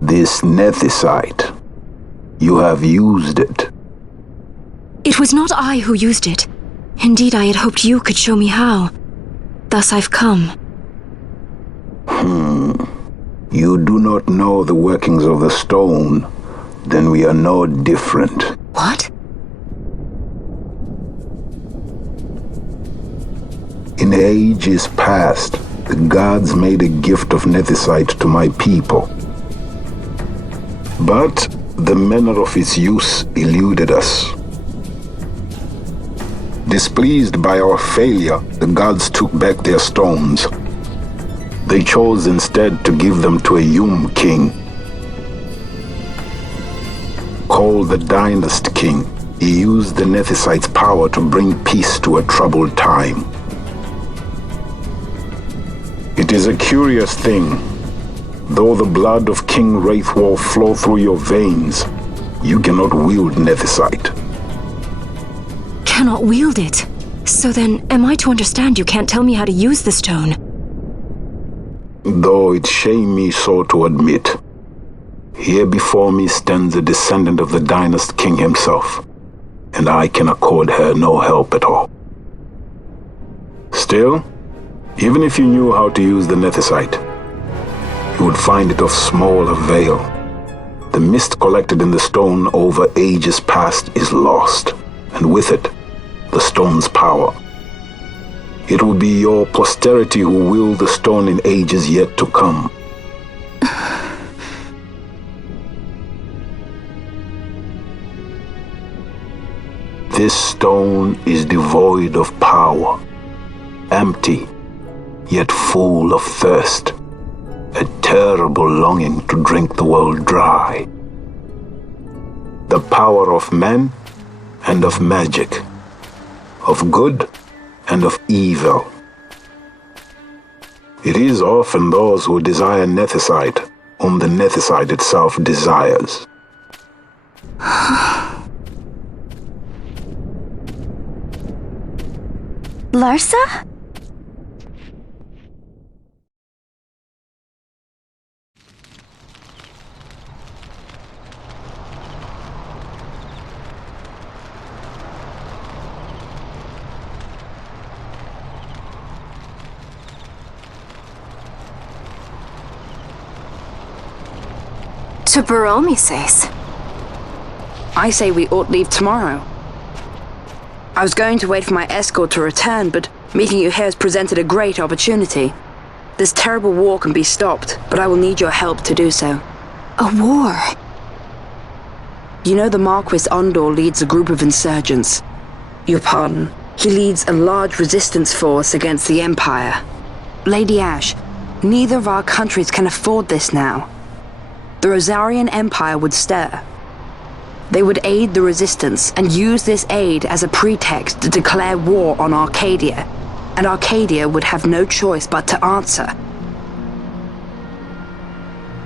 This nethicite. You have used it. It was not I who used it. Indeed, I had hoped you could show me how. Thus I've come. You do not know the workings of the stone. Then we are no different. What? In ages past, the gods made a gift of nethicite to my people. But the manner of its use eluded us. Displeased by our failure, the gods took back their stones. They chose instead to give them to a Yum king. Called the Dynast King, he used the nethicite's power to bring peace to a troubled time. It is a curious thing. Though the blood of King Wraithwall flow through your veins, you cannot wield nethicite. Cannot wield it? So then, am I to understand you can't tell me how to use the stone? Though it shame me so to admit, here before me stands a descendant of the Dynast King himself, and I can accord her no help at all. Still, even if you knew how to use the nethicite, you would find it of small avail. The mist collected in the stone over ages past is lost, and with it, the stone's power. It will be your posterity who wield the stone in ages yet to come. This stone is devoid of power, empty, yet full of thirst, a terrible longing to drink the world dry. The power of men and of magic, of good and of evil. It is often those who desire nethicite whom the nethicite itself desires. Larsa? To Baromi says. I say we ought leave tomorrow. I was going to wait for my escort to return, but meeting you here has presented a great opportunity. This terrible war can be stopped, but I will need your help to do so. A war? You know the Marquis Ondor leads a group of insurgents. Your pardon. He leads a large resistance force against the Empire. Lady Ash, neither of our countries can afford this now. The Rosarian Empire would stir. They would aid the resistance and use this aid as a pretext to declare war on Arcadia, and Arcadia would have no choice but to answer.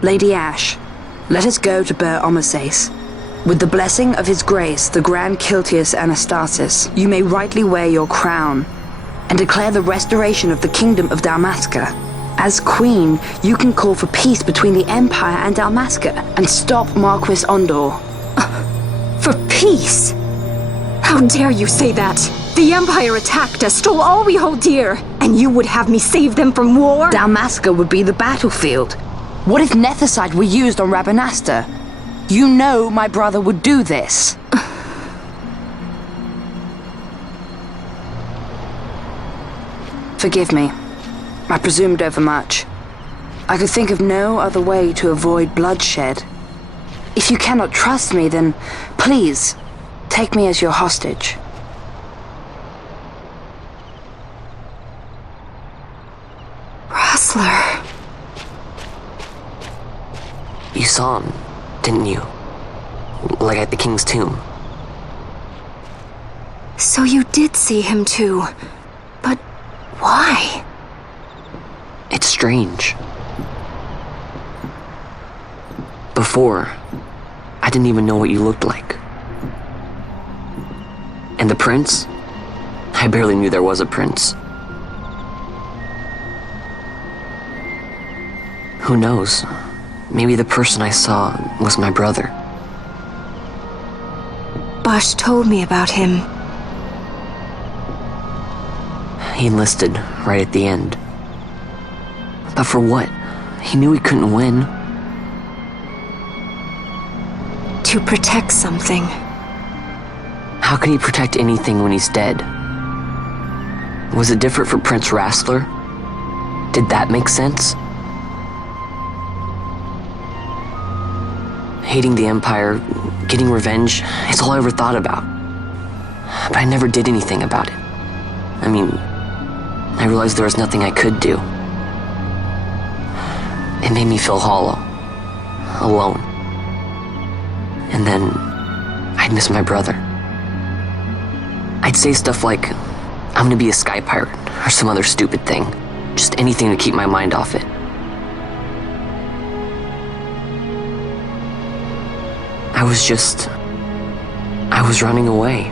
Lady Ash, let us go to Ber Omasace. With the blessing of His Grace, the Grand Kiltius Anastasis, you may rightly wear your crown and declare the restoration of the Kingdom of Dalmasca. As Queen, you can call for peace between the Empire and Dalmasca and stop Marquis Ondor. For peace? How dare you say that? The Empire attacked us, stole all we hold dear, and you would have me save them from war? Dalmasca would be the battlefield. What if nethicite were used on Rabanasta? You know my brother would do this. Forgive me. I presumed overmuch. I could think of no other way to avoid bloodshed. If you cannot trust me, then please, take me as your hostage. Rustler. You saw him, didn't you? Like at the King's tomb. So you did see him too. But why? It's strange. Before, I didn't even know what you looked like. And the prince? I barely knew there was a prince. Who knows? maybe the person I saw was my brother. Bosch told me about him. He enlisted right at the end. But for what? He knew he couldn't win. To protect something. How can he protect anything when he's dead? Was it different for Prince Rassler? Did that make sense? Hating the Empire, getting revenge, it's all I ever thought about. But I never did anything about it. I mean, I realized there was nothing I could do. It made me feel hollow, alone. And then I'd miss my brother. I'd say stuff like, I'm gonna be a sky pirate, or some other stupid thing. Just anything to keep my mind off it. I was running away.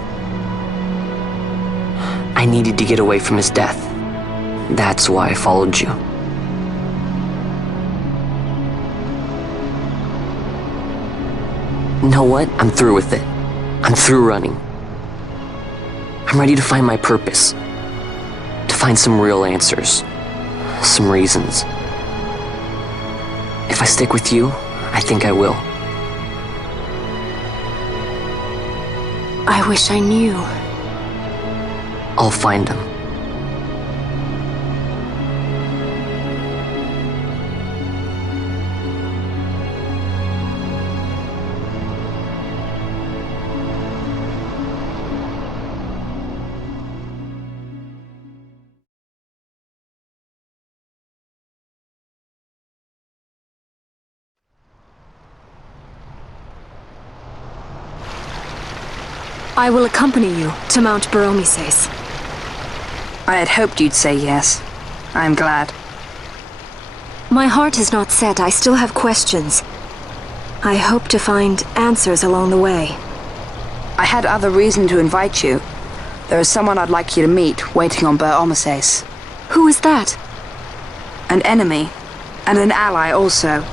I needed to get away from his death. That's why I followed you. You know what? I'm through with it. I'm through running. I'm ready to find my purpose. To find some real answers. Some reasons. If I stick with you, I think I will. I wish I knew. I'll find him. I will accompany you to Mount Baromises. I had hoped you'd say yes. I'm glad. My heart is not set. I still have questions. I hope to find answers along the way. I had other reason to invite you. There is someone I'd like you to meet waiting on Baromises. Who is that? An enemy, and an ally also.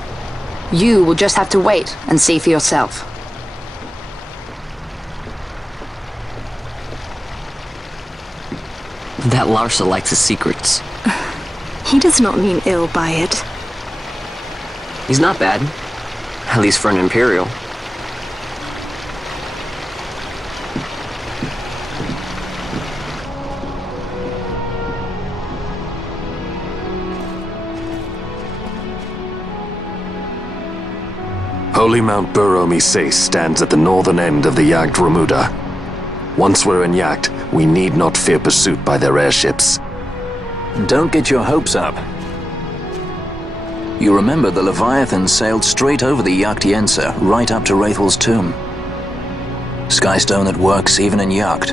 You will just have to wait and see for yourself. That Larsa likes his secrets. He does not mean ill by it. He's not bad. At least for an Imperial. Holy Mount Baromises stands at the northern end of the Jagd Remuda. Once we're in Jagd, we need not fear pursuit by their airships. Don't get your hopes up. You remember the Leviathan sailed straight over the Jagd right up to Wraithel's tomb. Skystone that works even in Jagd.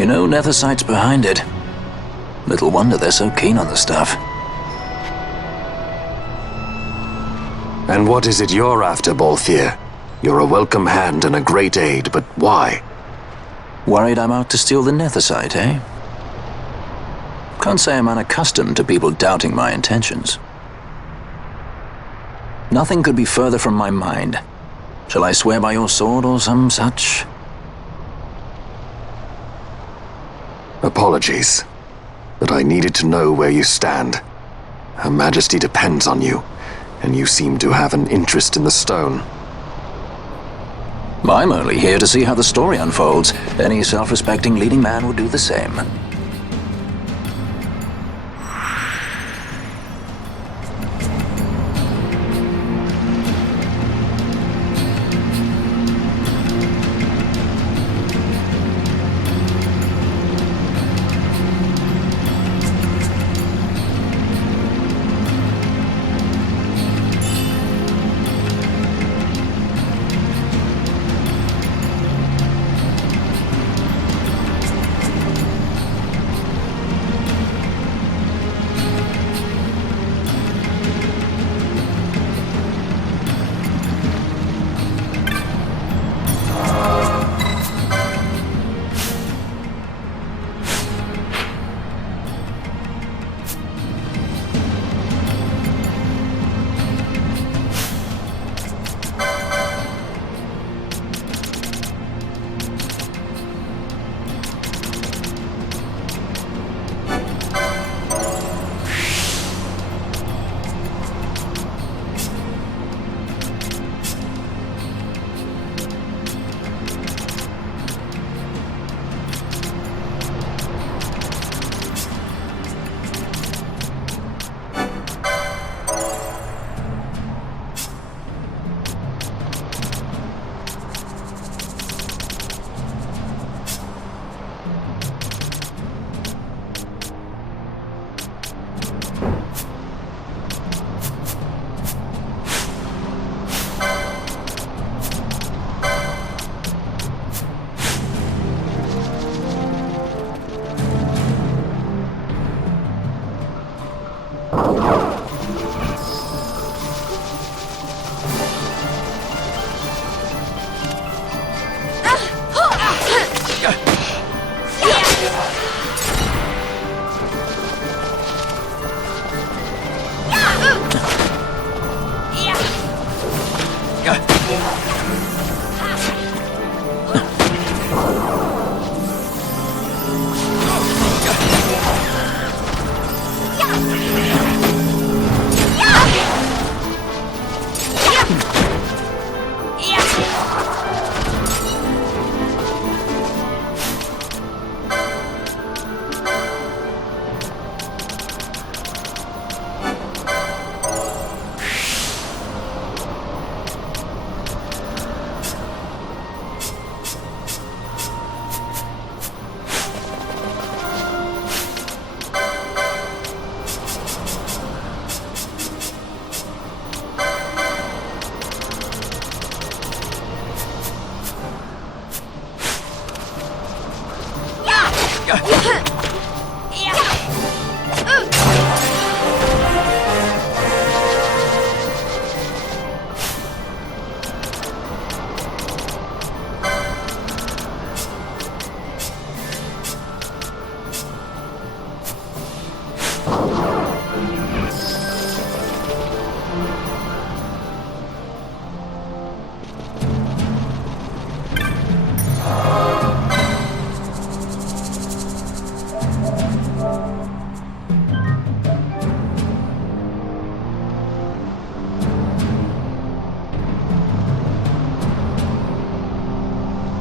You know, Nethersight's behind it. Little wonder they're so keen on the stuff. And what is it you're after, Balthier? You're a welcome hand and a great aid, but why? Worried I'm out to steal the Nethersight, eh? Can't say I'm unaccustomed to people doubting my intentions. Nothing could be further from my mind. Shall I swear by your sword or some such? Apologies, but I needed to know where you stand. Her Majesty depends on you, and you seem to have an interest in the stone. I'm only here to see how the story unfolds. Any self-respecting leading man would do the same. Yeah!